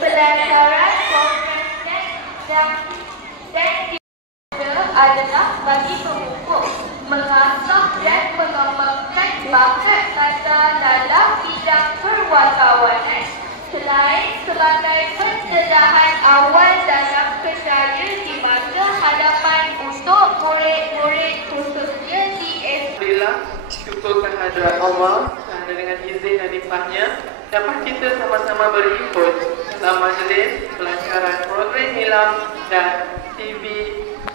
Pelancaran komponen dan adalah bagi pemupuk mengasah dan mengembangkan bakat kata dalam bidang perwartawanan. Selain sebagai pencerahan awal dalam kerjaya di masa hadapan untuk murid-murid khususnya di Alhamdulillah, syukur kehadrat Allah kerana dengan izin dan limpahnya dapat kita sama-sama berikut dalam majlis pelancaran program Nilam dan TV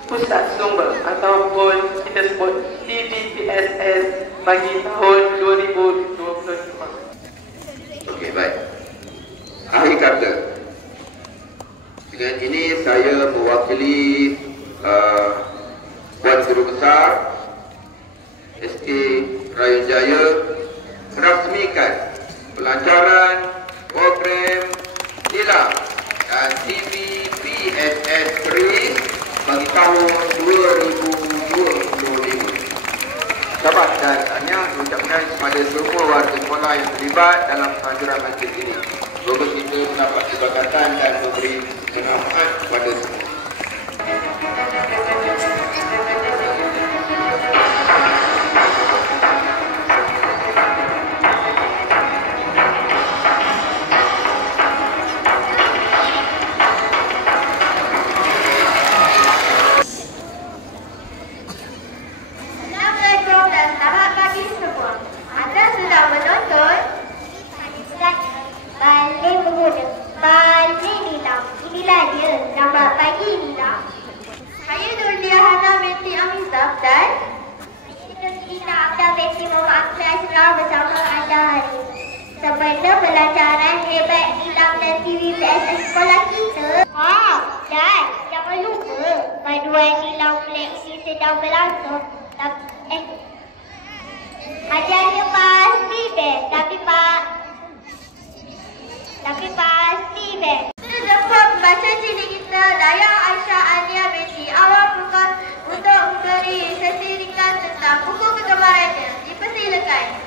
Pusat Sumber ataupun kita sebut TVPSS bagi tahun 2025. Okey, baik. Akhir kata, dengan ini saya mewakili Puan Guru Besar SK Raya Jaya merasmikan pelancaran program Nilam dan TV PSS Keris bagi tahun 2025. Selamat dan tahniah diucapkan kepada semua warga sekolah yang terlibat dalam pelajaran majlis ini. Semoga kita mendapat keberkatan dan memberi manfaat kepada semua. Sebenarnya pelajaran hebat Nilam dan TVPSS sekolah kita. Dan jangan lupa paduan Nilam Flag ini sedang berlangsung. Ajarnya pasti best, tapi pasti best. Kita dapat membaca cerita kita Dayang Aisyah Alia binti Awal Furqan untuk memberi sesi ringkas tentang buku kegemarannya. Dipersilakan.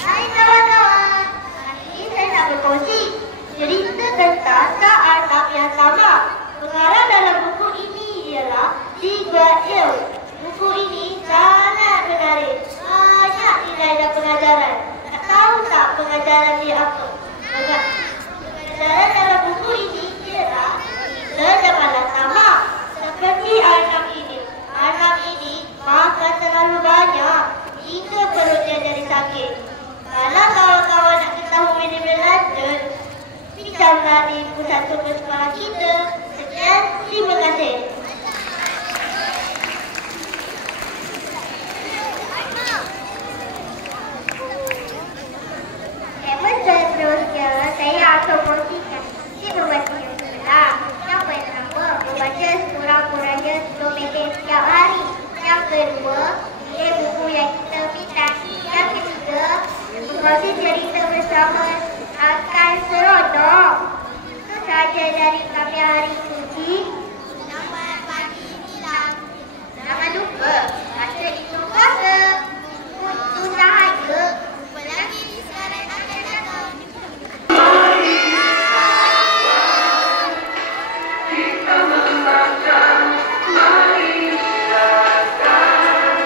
Hai kawan-kawan, hari ini saya nak berkongsi cerita tentang Kak Arnab yang sama. Pengarang dalam buku ini ialah Tiga Il. Buku ini sangat menarik, banyak nilai dan pengajaran. Tak tahu tak pengajaran dia apa? Pengajaran dalam buku ini ialah kita janganlah sama seperti Arnab ini. Arnab ini makan terlalu banyak hingga perutnya jadi sakit. Kalau kawan-kawan nak ketahui lebih lanjut, pinjamlah di pusat sumber sekolah kita. Sekian, terima kasih. Tema seterusnya, saya akan kongsikan si membaca yang sebelah. Yang pertama, membaca sekurang-kurangnya 10 minit setiap hari. Yang kedua, pilih buku yang kita minta. Yang ketiga, mengkongsi cerita bersama akan seronok. Itu sahaja dari kami hari ini. Selamat pagi Nilam. Jangan lupa baca itu puasa. Itu sahaja. Jumpa lagi di siaran akan datang. Kita membaca, mari silakan.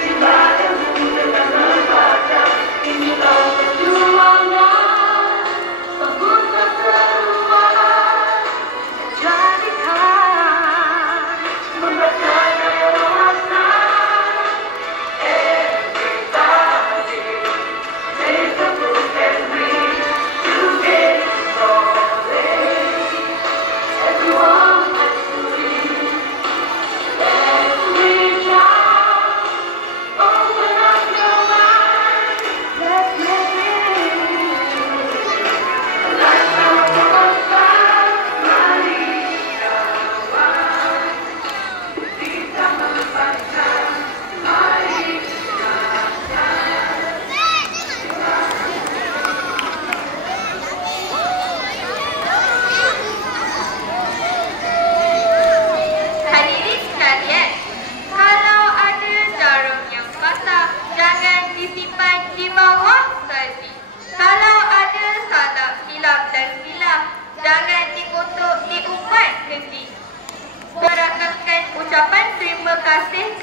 Silakan dengan membaca, ini tahu perjuangan, sambut keseruan, jadi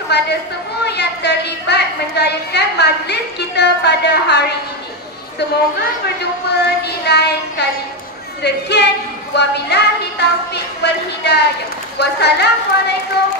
kepada semua yang terlibat menjayakan majlis kita pada hari ini. Semoga berjumpa di lain kali. Sekian, wabillahi taufiq wal hidayah. Wassalamualaikum